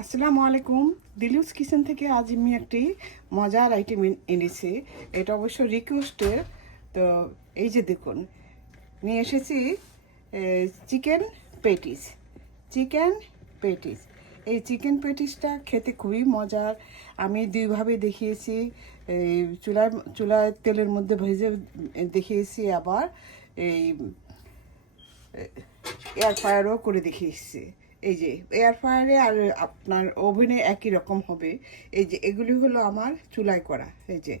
আসসালামু আলাইকুম। দিলুস কিচেন থেকে আজ আমি একটি মজার আইটেম এনেছি। এটা অবশ্য রিকোয়েস্টের। তো এই যে দেখুন, নিয়ে এসেছি চিকেন পেটিস। চিকেন পেটিস, এই চিকেন পেটিসটা খেতে খুবই মজার। আমি দুইভাবে দেখিয়েছি। এই চুলায় তেলের মধ্যে ভেজে দেখিয়েছি, আবার এই এয়ার ফ্রায়ারও করে দেখিয়েছি। এই যে এয়ার ফ্রায়ারে আর আপনার ওভেনে একই রকম হবে। এই যে এগুলি হলো আমার চুলায় করা। এই যে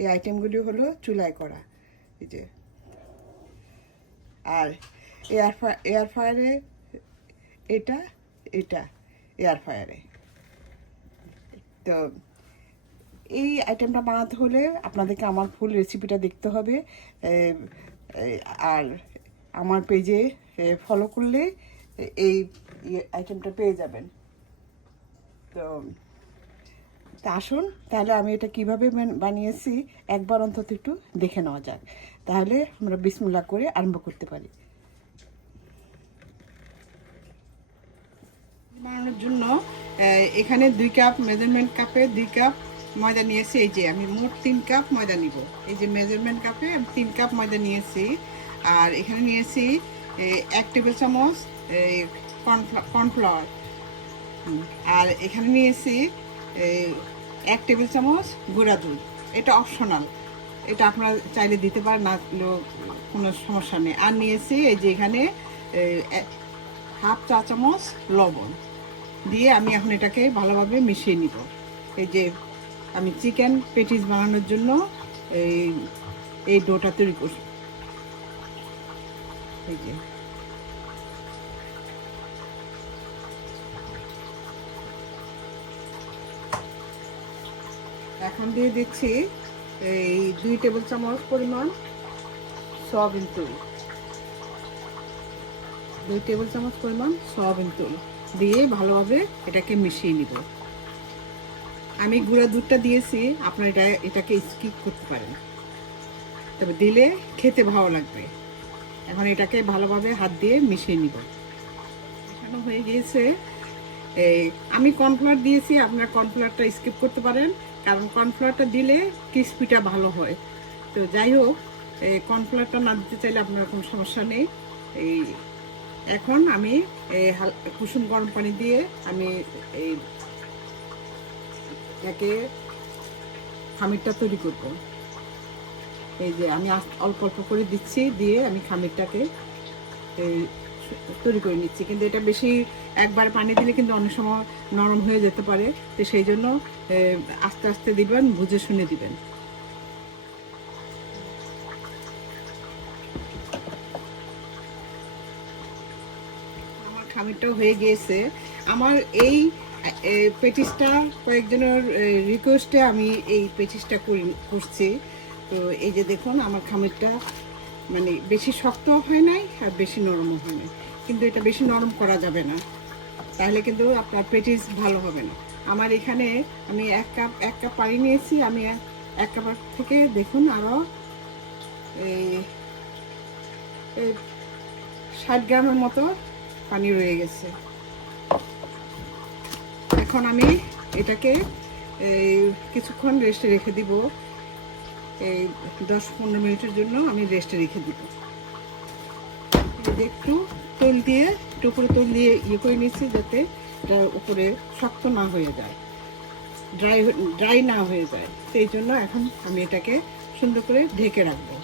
এই আইটেমগুলি হলো চুলায় করা। এই যে আর এয়ার ফ্রায়ারে এটা এটা এয়ার ফ্রায়ারে। তো এই আইটেমটা বানাতে হলে আপনাদেরকে আমার ফুল রেসিপিটা দেখতে হবে। আর আমার পেজে ফলো করলে এই আইটেমটা পেয়ে যাবেন। তো আসুন তাহলে আমি এটা কিভাবে বানিয়েছি একবার অন্তত একটু দেখে নেওয়া যাক। তাহলে আমরা বিসমিল্লাহ করে আরম্ভ করতে পারি। বানানোর জন্য এখানে 2 কাপ মেজারমেন্ট কাপে 2 কাপ ময়দা নিয়েছি। এই যে আমি মোট 3 কাপ ময়দা নিব। এই যে মেজারমেন্ট কাপে আমি 3 কাপ ময়দা নিয়েছি। আর এখানে নিয়েছি 1 টেবিল চামচ কর্নফ্লাওয়ার। আর এখানে নিয়েছি 1 টেবিল চামচ গুঁড়া দুধ। এটা অপশনাল, এটা আপনারা চাইলে দিতে পারেন, না কোনো সমস্যা নেই। আর নিয়েছি এই যে এখানে 1/2 চা চামচ লবণ দিয়ে আমি এখন এটাকে ভালোভাবে মিশিয়ে নিব। এই যে আমি চিকেন পেটিস বানানোর জন্য এই ডোটা তৈরি করছি। এই যে এখন দিয়ে দিচ্ছি এই 2 টেবিল চামচ পরিমাণ সয়াবিন তেল। 2 টেবিল চামচ পরিমাণ সয়াবিন তেল দিয়ে ভালোভাবে এটাকে মিশিয়ে নিব। আমি গুঁড়া দুধটা দিয়েছি, আপনারা এটাকে স্কিপ করতে পারেন, তবে দিলে খেতে ভালো লাগবে। এখন এটাকে ভালোভাবে হাত দিয়ে মিশিয়ে নিব। মেশানো হয়ে গিয়েছে। আমি কর্নফ্লাওয়ার দিয়েছি, আপনারা কর্নফ্লাওয়ারটা স্কিপ করতে পারেন, কারণ কর্নফ্লাওয়ারটা দিলে ক্রিস্পিটা ভালো হয়। তো যাই হোক, কর্নফ্লাওয়ারটা না দিতে চাইলে আপনার কোনো সমস্যা নেই। এই এখন আমি কুসুম গরম পানি দিয়ে আমি এই এটাকে খামিরটা তৈরি করব। এই যে আমি অল্প অল্প করে দিচ্ছি, দিয়ে আমি খামিরটাকে তৈরি করে নিচ্ছি। কিন্তু এটা বেশি একবার পানি দিলে কিন্তু অনেক সময় নরম হয়ে যেতে পারে। তো সেই জন্য আস্তে আস্তে দিবেন, বুঝে শুনে দিবেন। আমার খামিরটা হয়ে গিয়েছে। আমার এই পেটিসটা কয়েকজনের রিকোয়েস্টে আমি এই পেটিসটা করছি। তো এই যে দেখুন, আমার খামিরটা মানে বেশি শক্ত হয় নাই আর বেশি নরমও হয় নাই। কিন্তু এটা বেশি নরম করা যাবে না, তাহলে কিন্তু আপনার পেটিস ভালো হবে না। আমার এখানে আমি এক কাপ পানি নিয়েছি। আমি 1 কাপ থেকে দেখুন আরও এই 60 গ্রামের মতো পানি রয়ে গেছে। এখন আমি এটাকে কিছুক্ষণ রেস্টে রেখে দিব। এই 10-15 মিনিটের জন্য আমি রেস্টে রেখে দিব। একটু তেল দিয়ে উপরে তেল দিয়ে করে নিচ্ছি, যাতে এটা উপরে শক্ত না হয়ে যায়, ড্রাই না হয়ে যায়। সেই জন্য এখন আমি এটাকে সুন্দর করে ঢেকে রাখবো।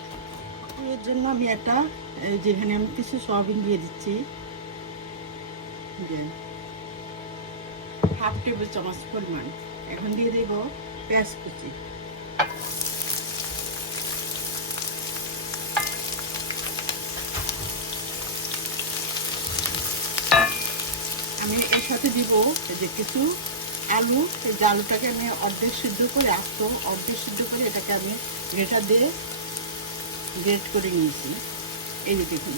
এর জন্য আমি একটা যেখানে আমি কিছু সয়াবিন দিয়ে দিচ্ছি, 1/2 টেবিল চামচ পরিমাণ। এখন দিয়ে দেব পেঁয়াজ কুচি। আমি এর সাথে দিব যে কিছু আলু। এই যে আলুটাকে আমি অর্ধেক সিদ্ধ করে এটাকে আমি গ্রেটার দিয়ে গ্রেট করে নিয়েছি। এই যে দেখুন,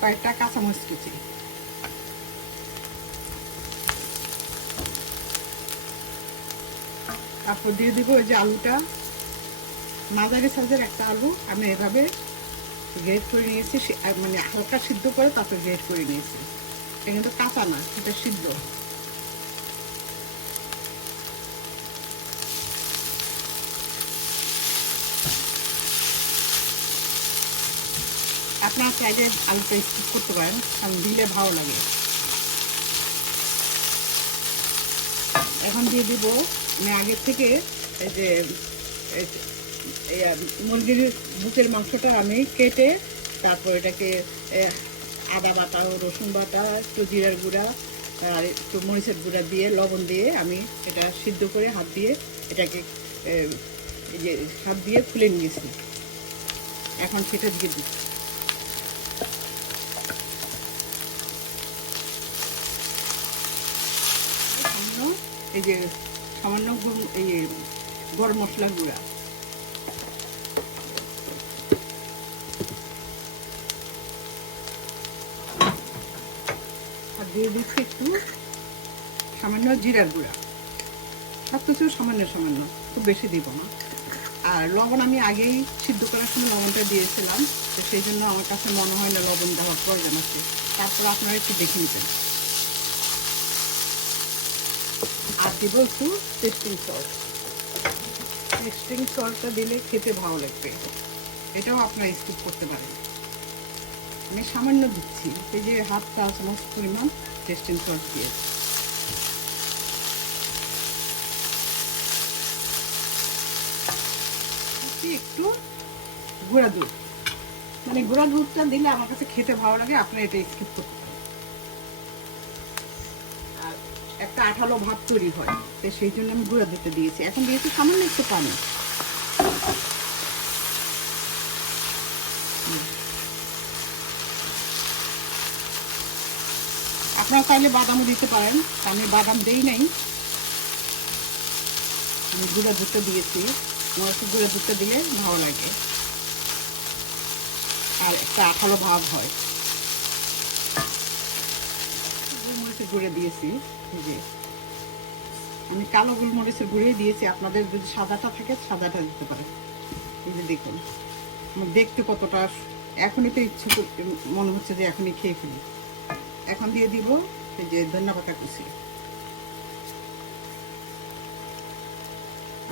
কয়েকটা কাঁচামরিচ কুচি। তারপর দিয়ে দিব ওই যে আলুটা, মাঝারি সাইজের একটা আলু আমি এভাবে গ্রেট করে নিয়েছি, মানে হালকা সিদ্ধ করে তারপর গ্রেট করে নিয়েছি। এটা কিন্তু কাঁচা না, এটা সিদ্ধ। আপনারা চাইলে আলুটা স্কিপ করতে পারেন, কারণ দিলে ভালো লাগে। এখন দিয়ে দিব আমি আগের থেকে এই যে মুরগির বুকের মাংসটা আমি কেটে তারপর এটাকে আদা বাটা, রসুন বাটা, একটু জিরার গুঁড়া আর একটু মরিচের গুঁড়া দিয়ে লবণ দিয়ে আমি এটা সিদ্ধ করে হাত দিয়ে এটাকে এই যে হাত দিয়ে খুলে নিয়েছি। এখন সেটা দিয়ে দিচ্ছি। এই যে সামান্য এই গরম মশলার গুঁড়া, আর দিয়ে দিচ্ছি একটু সামান্য জিরার গুঁড়া। সব কিছু সামান্য সামান্য, খুব বেশি দিব না। আর লবণ আমি আগেই সিদ্ধ করার সময় লবণটা দিয়েছিলাম, তো সেই জন্য আমার কাছে মনে হয় না লবণ দেওয়ার প্রয়োজন আছে। তারপর আপনারা একটু দেখে নেবেন। আর দিব একটু টেস্টিং সল্ট। টেস্টিং সল্টটা দিলে খেতে ভালো লাগবে, এটাও আপনারা স্কিপ করতে পারেন। আমি সামান্য দিচ্ছি, এই যে হাফ চা চামচ পরিমাণ টেস্টিং সল্ট দিয়ে। একটু গুঁড়া দুধ, মানে গুঁড়া দুধটা দিলে আমার কাছে খেতে ভালো লাগে, আপনারা এটা স্কিপ করতে পারেন। আর একটা আঠালো ভাব তৈরি হয়, তো সেই জন্য আমি গুঁড়া দুধটা দিয়েছি। এখন দিয়েছি সামান্য একটু পানি। আপনারা চাইলে বাদামও দিতে পারেন, আমি বাদাম দেই নাই, আমি গুঁড়া দুধটা দিয়েছি। আমার একটু গুঁড়া দুধটা দিলে ভালো লাগে আর একটা আঠালো ভাব হয়। গোলমরিচের গুঁড়ে দিয়েছি, এই যে আমি কালো গোলমরিচের গুঁড়ে দিয়েছি। আপনাদের যদি সাদাটা থাকে সাদাটা দিতে পারেন। এই যে দেখুন দেখতে কতটা, এখনই তো ইচ্ছে মনে হচ্ছে যে এখনই খেয়ে ফেলি। এখন দিয়ে দিব এই যে ধনিয়া পাতা কুচি।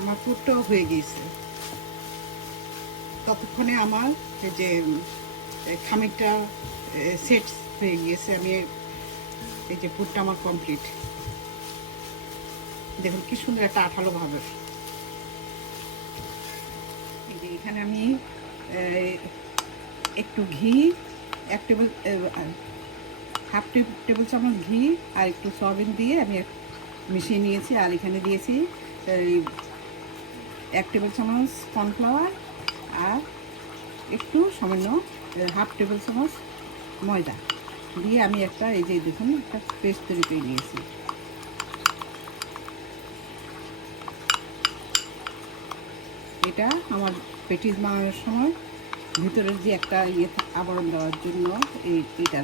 আমার পুরটাও হয়ে গিয়েছে। ততক্ষণে আমার এই যে খামিরটা সেট হয়ে গিয়েছে। আমি এই যে পুরটা আমার কমপ্লিট। দেখুন কি সুন্দর একটা আঠালো ভাবে। এই যে এখানে আমি একটু ঘি, হাফ টেবিল চামচ ঘি আর একটু সয়াবিন দিয়ে আমি মিশিয়ে নিয়েছি। আর এখানে দিয়েছি 1 টেবিল চামচ কর্নফ্লাওয়ার আর একটু সামান্য হাফ টেবিল চামচ ময়দা দিয়ে আমি একটা এই যে দেখুন একটা পেস্ট তৈরি করে নিয়েছি। এটা আমার পেটিস বানানোর সময় ভিতরের যে একটা আবরণ দেওয়ার জন্য এইটা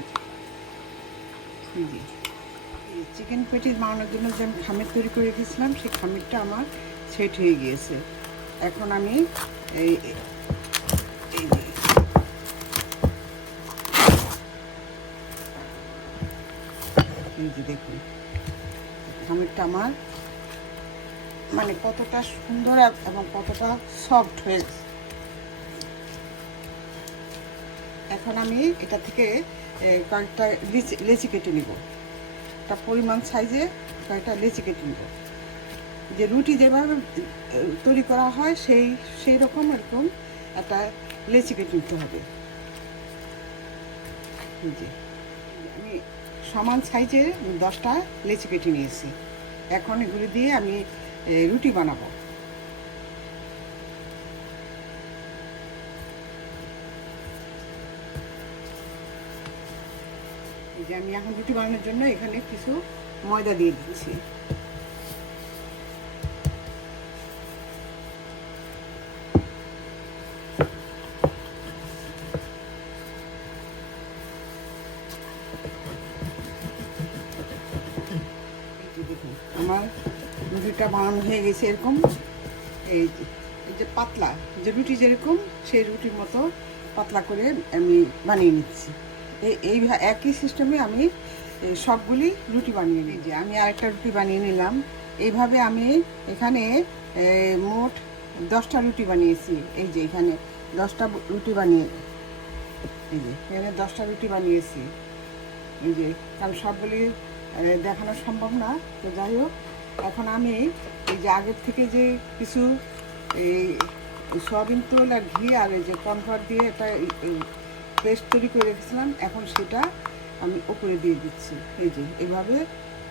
চিকেন পেটিস বানানোর জন্য যে আমি খামির তৈরি করে রেখেছিলাম, সেই খামিরটা আমার সেট হয়ে গিয়েছে। এখন আমি এই যে দেখুন খামিরটা আমার মানে কতটা সুন্দর এবং কতটা সফট হয়ে গেছে। এখন আমি এটা থেকে কয়েকটা লেচি কেটে নিব। একটা পরিমাণ সাইজে কয়েকটা লেচি কেটে নিব। যে রুটি যেভাবে তৈরি করা হয় সেই রকম এরকম একটা লেচি কেটে নিতে হবে। আমি সমান সাইজে 10টা লেচি কেটে নিয়েছি। এখন এগুলো দিয়ে আমি রুটি বানাবো। এই যে আমি এখন রুটি বানানোর জন্য এখানে কিছু ময়দা দিয়ে দিচ্ছি। আমার রুটিটা বানানো হয়ে গেছে এরকম, এই যে পাতলা, যে রুটি যেরকম সেই রুটির মতো পাতলা করে আমি বানিয়ে নিচ্ছি। এই একই সিস্টেমে আমি সবগুলি রুটি বানিয়ে নিই। যে আমি আরেকটা রুটি বানিয়ে নিলাম। এইভাবে আমি এখানে মোট 10টা রুটি বানিয়েছি। এই যে এখানে 10টা রুটি বানিয়ে, এই যে এখানে 10টা রুটি বানিয়েছি। এই যে কারণ সবগুলি দেখানো সম্ভব না, তো যাই হোক এখন আমি এই যে আগের থেকে যে কিছু এই সয়াবিন তেল আর ঘি আর এই যে কর্নফ্লাওয়ার দিয়ে একটা পেস্ট তৈরি করে রেখেছিলাম, এখন সেটা আমি ওপরে দিয়ে দিচ্ছি। এই যে এইভাবে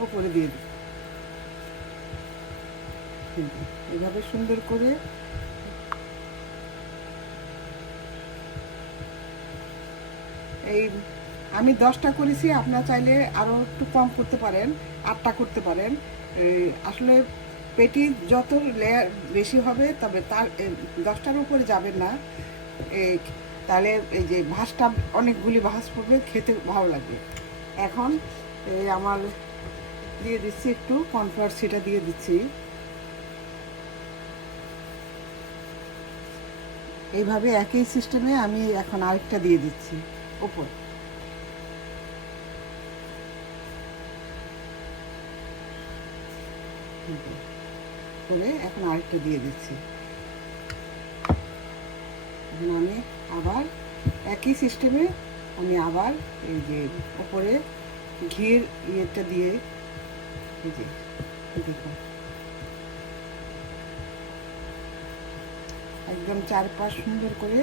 ওপরে দিয়ে দিই, এইভাবে সুন্দর করে। এই আমি 10টা করেছি, আপনারা চাইলে আরও একটু কম করতে পারেন, 8টা করতে পারেন। আসলে পেটি যত লেয়ার বেশি হবে তবে তার 10টার উপরে যাবেন না, তাহলে এই যে ভাঁজটা অনেকগুলি ভাঁজ পড়বে, খেতে ভালো লাগবে। এখন আমার দিয়ে দিচ্ছি একটু কর্নফ্লাওয়ার, সেটা দিয়ে দিচ্ছি। এইভাবে একই সিস্টেমে আমি এখন আরেকটা দিয়ে দিচ্ছি উপর। করে এখন আরেকটা দিয়ে দিচ্ছি। এখন আমি আবার একই সিস্টেমে আমি আবার এই যে উপরে ঘির ইয়েটা দিয়ে, এই যে দেখুন একদম চারপাশ সুন্দর করে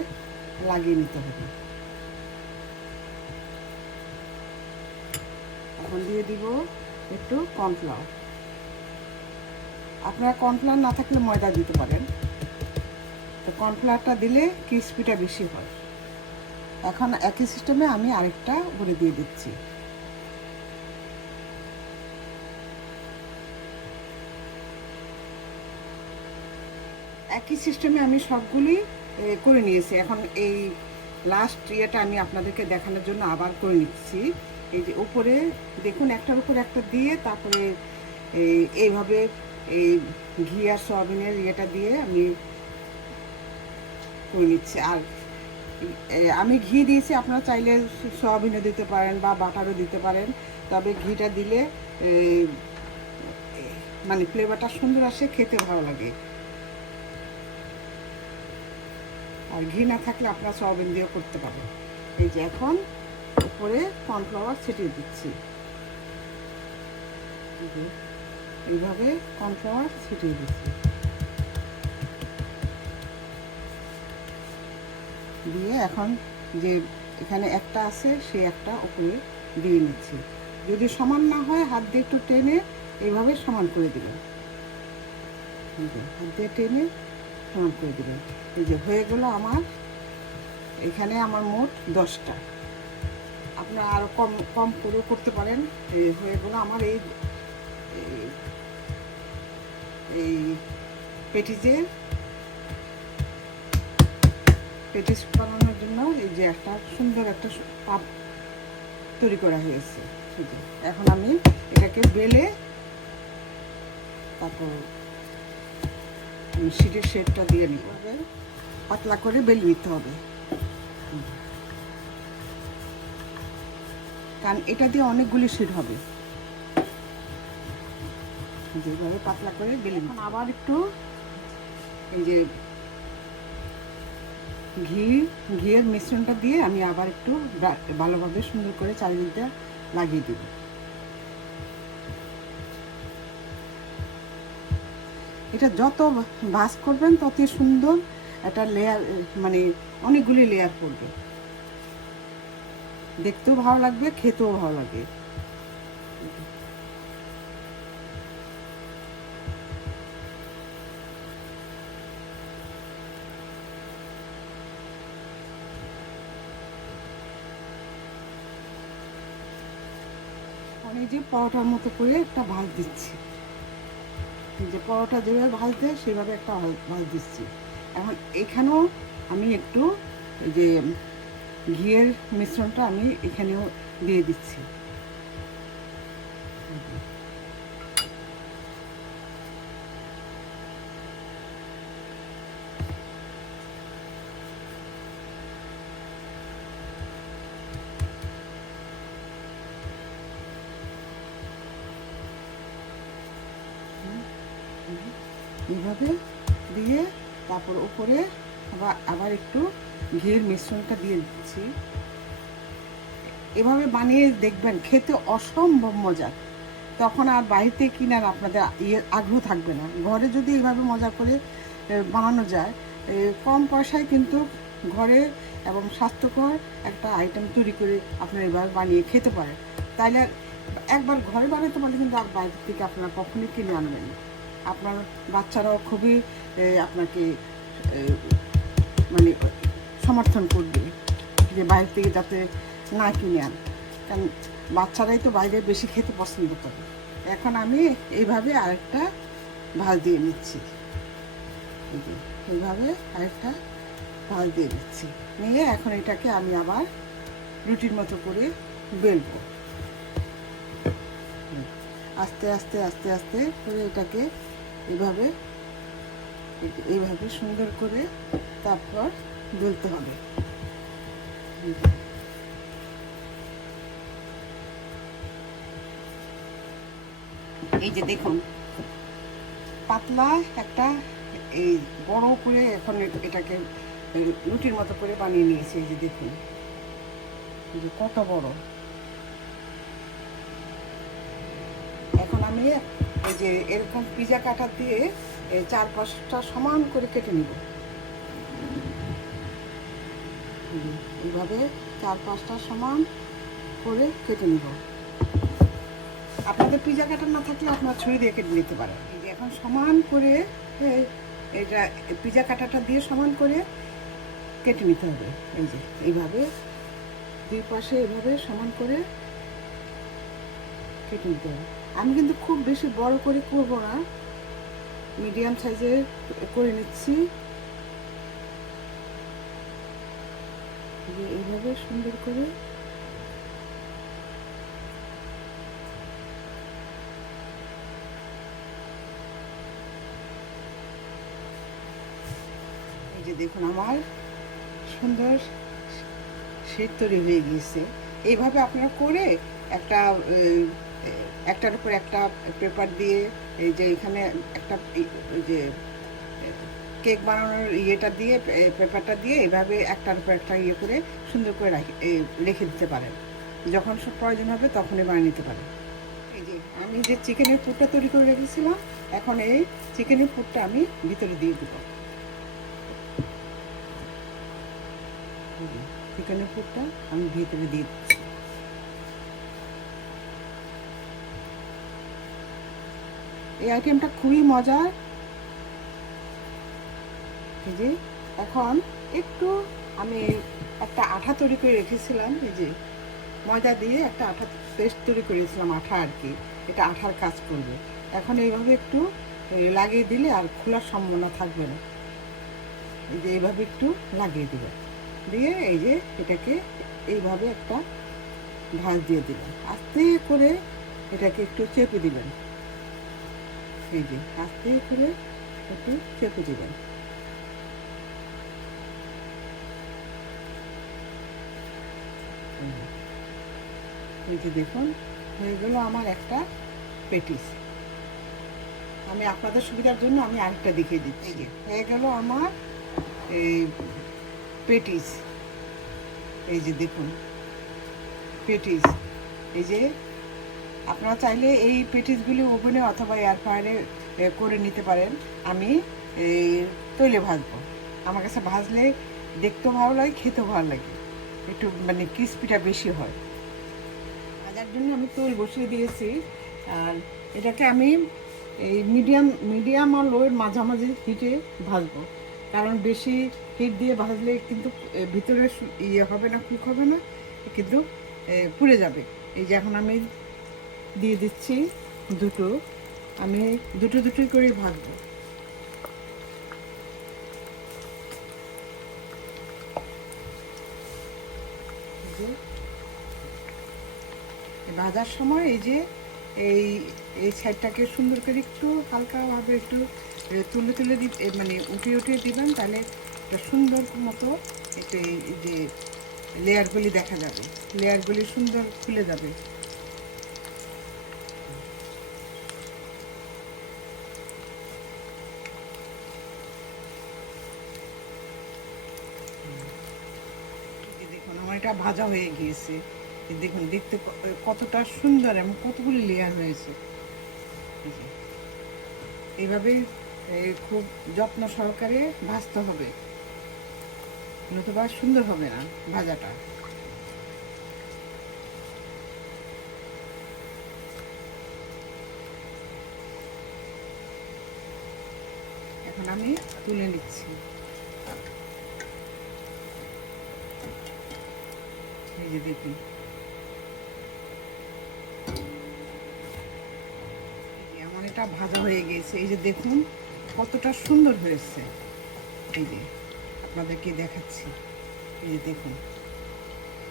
লাগিয়ে নিতে হবে। এখন দিয়ে দিব একটু কর্নফ্লাওয়ার। আপনারা কর্নফ্লাওয়ার না থাকলে ময়দা দিতে পারেন, তো কর্নফ্লাওয়ারটা দিলে ক্রিস্পিটা বেশি হয়। এখন একই সিস্টেমে আমি আরেকটা উপরে দিয়ে দিচ্ছি। একই সিস্টেমে আমি সবগুলি করে নিয়েছি। এখন এই লাস্ট ইয়েটা আমি আপনাদেরকে দেখানোর জন্য আবার করে নিচ্ছি। এই যে উপরে দেখুন একটার উপর একটা দিয়ে তারপরে এইভাবে এই ঘি আর সয়াবিনের ইয়েটা দিয়ে আমি করে নিচ্ছি। আর আমি ঘি দিয়েছি, আপনারা চাইলে সয়াবিনও দিতে পারেন বা বাটারও দিতে পারেন, তবে ঘিটা দিলে মানে ফ্লেভারটা সুন্দর আসে, খেতে ভালো লাগে। আর ঘি না থাকলে আপনারা সয়াবিন দিয়েও করতে পারেন। এই যে এখন উপরে কর্নফ্লাওয়ার ছিটিয়ে দিচ্ছি, এইভাবে কর্নফ্লাওয়ার ছিটিয়ে দিচ্ছি, দিয়ে এখন যে এখানে একটা আছে সে একটা উপরে দিয়ে নিচ্ছি। যদি সমান না হয় হাত দিয়ে একটু টেনে এইভাবে সমান করে দেবেন, হাত দিয়ে টেনে সমান করে দেবেন। এই যে হয়ে গেল আমার, এখানে আমার মোট 10টা। আপনারা আরও কম কম করে করতে পারেন। হয়ে গেল আমার এই পেটিস বানানোর জন্য এই যে একটা সুন্দর একটা পাপ তৈরি করা হয়েছে। এখন আমি এটাকে বেলে তারপর শিটের শেপটা দিয়ে নিতে হবে, পাতলা করে বেলে নিতে হবে, কারণ এটা দিয়ে অনেকগুলি শিট হবে। যেভাবে পাতলা করে বেলে, এখন আবার একটু এই যে ঘিয়ের মিশ্রণটা দিয়ে আমি আবার একটু ভালোভাবে সুন্দর করে চারিদিকটা লাগিয়ে দেব। এটা যত ভাঁজ করবেন তত সুন্দর একটা লেয়ার, মানে অনেকগুলি লেয়ার পড়বে, দেখতেও ভালো লাগবে, খেতেও ভালো লাগে। এই যে পরোটার মতো করে একটা ভাঁজ দিচ্ছি, যে পরোটা যেভাবে ভাজতে সেভাবে একটা ভাঁজ দিচ্ছি। এখন এখানেও আমি একটু এই যে ঘিয়ের মিশ্রণটা আমি এখানেও দিয়ে দিচ্ছি। এইভাবে দিয়ে তারপর উপরে আবার একটু ঘির মিশ্রণটা দিয়ে দিচ্ছি। এভাবে বানিয়ে দেখবেন, খেতে অসম্ভব মজা। তখন আর বাড়িতে কিনার আপনাদের আগ্রহ থাকবে না। ঘরে যদি এইভাবে মজা করে বানানো যায়, কম পয়সায় কিন্তু ঘরে এবং স্বাস্থ্যকর একটা আইটেম তৈরি করে আপনারা এভাবে বানিয়ে খেতে পারেন। তাইলে একবার ঘরে বানাতে পারলে কিন্তু আর বাইরে থেকে আপনারা কখনোই কিনে আনবেন না। আপনার বাচ্চারাও খুবই আপনাকে মানে সমর্থন করবে যে বাইরে থেকে যাতে না কিনে আন, কারণ বাচ্চারাই তো বাইরে বেশি খেতে পছন্দ করে। এখন আমি এইভাবে আরেকটা ভাজ দিয়ে নিচ্ছি, এইভাবে আরেকটা ভাজ দিয়ে নিচ্ছি, নিয়ে এখন এটাকে আমি আবার রুটির মতো করে বেলবো। আস্তে আস্তে আস্তে আস্তে করে এটাকে এইভাবে এইভাবে সুন্দর করে তারপর বেলতে হবে। এই যে দেখুন, পাতলা একটা এই বড় করে এখন এটাকে রুটির মতো করে বানিয়ে নিয়েছি। এই যে দেখুন যে কত বড়। এখন আমি এই যে এরকম পিজা কাটার দিয়ে চার পাঁচটা সমান করে কেটে নিব। এইভাবে চার পাঁচটা সমান করে কেটে নিব। আপনাদের পিজা কাটার না থাকলে আপনার ছুরি দিয়ে কেটে নিতে পারেন। এই যে এখন সমান করে এটা পিজা কাটাটা দিয়ে সমান করে কেটে নিতে হবে। এই যে এইভাবে দুই পাশে এইভাবে সমান করে কেটে নিতে হবে। আমি কিন্তু খুব বেশি বড় করে করব না, মিডিয়াম সাইজের করে নিচ্ছি। এইভাবে সুন্দর করে এই যে দেখুন আমার সুন্দর শীত তৈরি হয়ে গিয়েছে। এইভাবে আপনারা করে একটার উপর একটা পেপার দিয়ে, এই যে এখানে একটা যে কেক বানানোর ইয়েটা দিয়ে পেপারটা দিয়ে এইভাবে একটার উপর একটা ইয়ে করে সুন্দর করে রেখে দিতে পারেন। যখন সব প্রয়োজন হবে তখনই বানিয়ে নিতে পারেন। এই যে আমি যে চিকেনের পুরটা তৈরি করে রেখেছিলাম, এখন এই চিকেনের পুরটা আমি ভিতরে দিয়ে দেবো। চিকেনের পুরটা আমি ভিতরে দিয়ে দিচ্ছি। এই আইটেমটা খুবই মজার। এই যে এখন একটু আমি একটা আঠা তৈরি করে রেখেছিলাম, এই যে ময়দা দিয়ে একটা আঠা পেস্ট তৈরি করেছিলাম, আঠা আর কি, এটা আঠার কাজ করবে। এখন এইভাবে একটু লাগিয়ে দিলে আর খোলার সম্ভাবনা থাকবে না। এই যে এইভাবে একটু লাগিয়ে দিবে, দিয়ে এই যে এটাকে এইভাবে একটা ভাঁজ দিয়ে দিবেন। আস্তে করে এটাকে একটু চেপে দিবেন। এই যে আস্তে করে একটু চেপে দিবেন। এই যে দেখুন হয়ে গেল আমার একটা পেটিস। আমি আপনাদের সুবিধার জন্য আমি আরেকটা দেখিয়ে দিচ্ছি। হয়ে গেল আমার এই পেটিস। এই যে দেখুন পেটিস। এই যে আপনারা চাইলে এই পেটিসগুলি ওভেনে অথবা এয়ার ফ্রায়ারে করে নিতে পারেন। আমি তৈলে ভাজবো। আমার কাছে ভাজলে দেখতেও ভালো লাগে, খেতেও ভালো লাগে, একটু মানে ক্রিস্পিটা বেশি হয়। ভাজার জন্য আমি তেল বসিয়ে দিয়েছি, আর এটাকে আমি এই মিডিয়াম আর লোয়ের মাঝামাঝি হিটে ভাজবো। কারণ বেশি হিট দিয়ে ভাজলে কিন্তু ভিতরে ইয়ে হবে না, কুক হবে না, কিন্তু পুড়ে যাবে। এই যে এখন আমি দিয়ে দিচ্ছি দুটো, আমি দুটোই করে ভাজবো। ভাজার সময় এই যে এই সাইডটাকে সুন্দর করে একটু হালকাভাবে একটু তুলে দিতে, মানে উঠিয়ে দিবেন, তাহলে একটা সুন্দর মতো একটু এই যে লেয়ারগুলি দেখা যাবে, লেয়ারগুলি সুন্দর খুলে যাবে। ভাজা হয়ে গিয়েছে। এই দেখুন দেখতে কতটা সুন্দর এবং কতগুলি লেয়ার হয়েছে। এই যে, এইভাবে খুব যত্ন সহকারে ভাজতে হবে, নতুবা সুন্দর হবে না ভাজাটা। এখন আমি তুলে নিচ্ছি। এই যে দেখুন, এমন এটা ভাজা হয়ে গেছে। এই যে দেখুন কতটা সুন্দর হয়েছে। এই যে আপনাদেরকে দেখাচ্ছি, এই যে দেখুন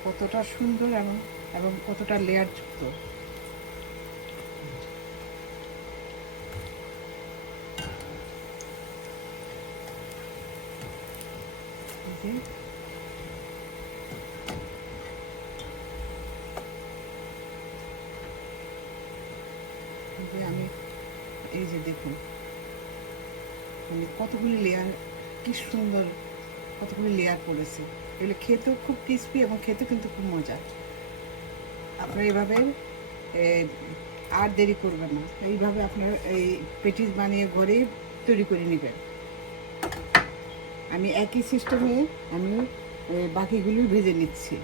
কতটা সুন্দর এবং এবং কতটা লেয়ার যুক্ত। এই যে আমি এই যে দেখুন মানে কতগুলি লেয়ার, কি সুন্দর কতগুলি লেয়ার পড়েছে। এগুলো খেতেও খুব ক্রিস্পি এবং খেতে কিন্তু খুব মজা। আপনারা এইভাবে আর দেরি করবেন না, এইভাবে আপনার এই পেটিস বানিয়ে ঘরে তৈরি করে নেবেন। আমি একই সিস্টেমে আমি বাকিগুলো ভেজে নিচ্ছি।